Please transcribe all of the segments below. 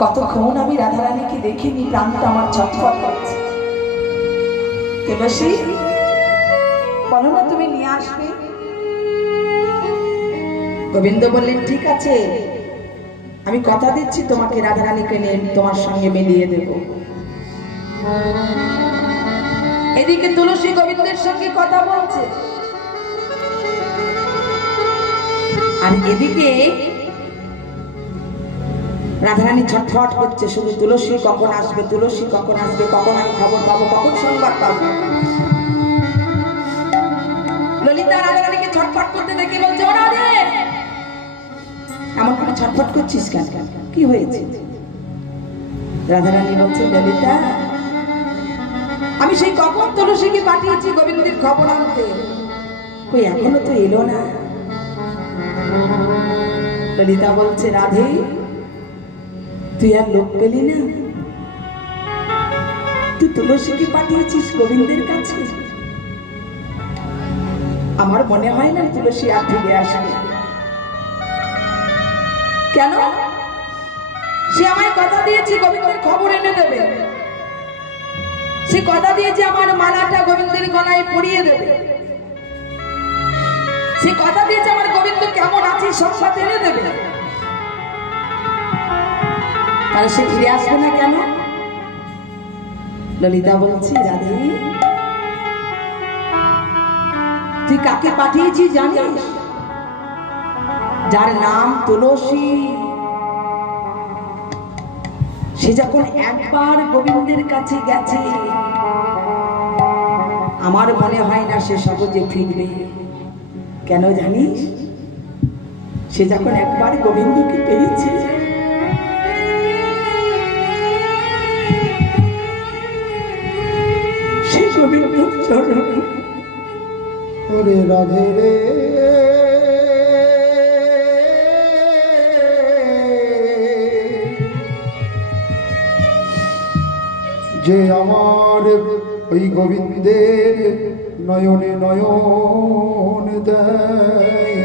কতক্ষণ আমি রাধারানীকে দেখিনি, প্রাণটা আমার ছটফট করছে। তুলসী, বলো না তুমি নিয়ে আসবে। গোবিন্দ বললেন, ঠিক আছে, আমি কথা দিচ্ছি তোমাকে রাধারানীকে নিয়ে তোমার সঙ্গে মিলিয়ে দেব। এদিকে তুলসী গোবিন্দের সঙ্গে কথা বলছে, আর এদিকে রাধারানী ছটফট করছে, শুধু তুলসী কখন আসবে, তুলসী কখন আসবে, কখন আমি খবর পাবো, কখন সংবাদ পাবো। ললিতা রাধারানীকে ছটফট করতে দেখে বলছে, ও রাধে, এমন করে ছটফট করছিস কেন, কি হয়েছে? রাধারানী বলছে, ললিতা, আমি সেই কখন তুলসীকে পাঠিয়েছি গোবিন্দের খবর আনতে, কই এখনো তো এলো না। ললিতা বলছে, রাধে, তুই আর লোক পেলি না, তুই তুলসীকে পাঠিয়েছিস গোবিন্দের কাছে। আমার মনে হয় না তুলসী আর ফিরে আসবে। কেন? সে আমায় কথা দিয়েছে গোবিন্দের খবর এনে দেবে, সে কথা দিয়েছে আমার মালাটা গোবিন্দের গলায় পরিয়ে দেবে, সে কথা দিয়েছে আমার গোবিন্দ কেমন আছে সংবাদ এনে দেবে, তাহলে সে ফিরে আসবে না কেন? ললিতা বলছি, রাধে, তুই কাকে পাঠিয়েছিস জানিস? যার নাম তুলসী। সে যখন একবার গোবিন্দের কাছে গেছে, আমার মনে হয় না সে সহজে ফিরবে। কেন জানিস? সে যখন একবার গোবিন্দকে পেয়েছে, সে গোবিন্দ চরণ। ওরে রাধে রে, যে আমার ওই গোবিন্দের নয়নে নয়ন দেয়,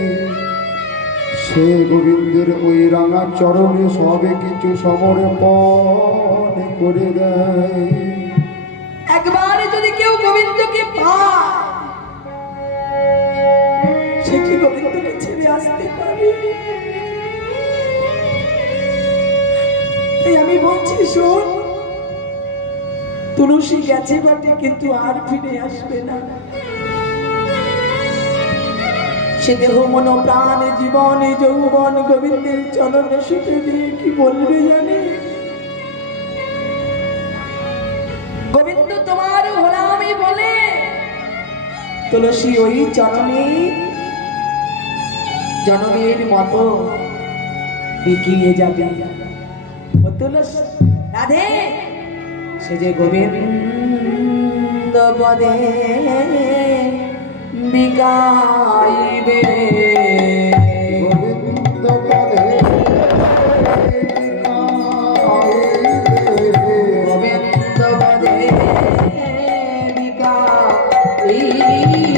সে গোবিন্দের ওই রাঙা চরণে সবে কিছু সমর্পণ করে দেয়। একবার যদি কেউ গোবিন্দকে পায়, সে কি গোবিন্দকে ছেড়ে আসতে পারে? তাই আমি বলছি, শোন, তুলসী গেছে বটে, কিন্তু আর ফিরে আসবে না। সে দেহ মন প্রাণ জীবন যৌবন গোবিন্দের চরণে সুখে দিয়ে কি বলবে জানে? গোবিন্দ তোমার হলামি বলে তুলসী ওই চরণে জনমের মতো বিকিয়ে যাবে। ও তুলসী, রাধে, সে যে গোবিন্দ পদে বিকাইবে।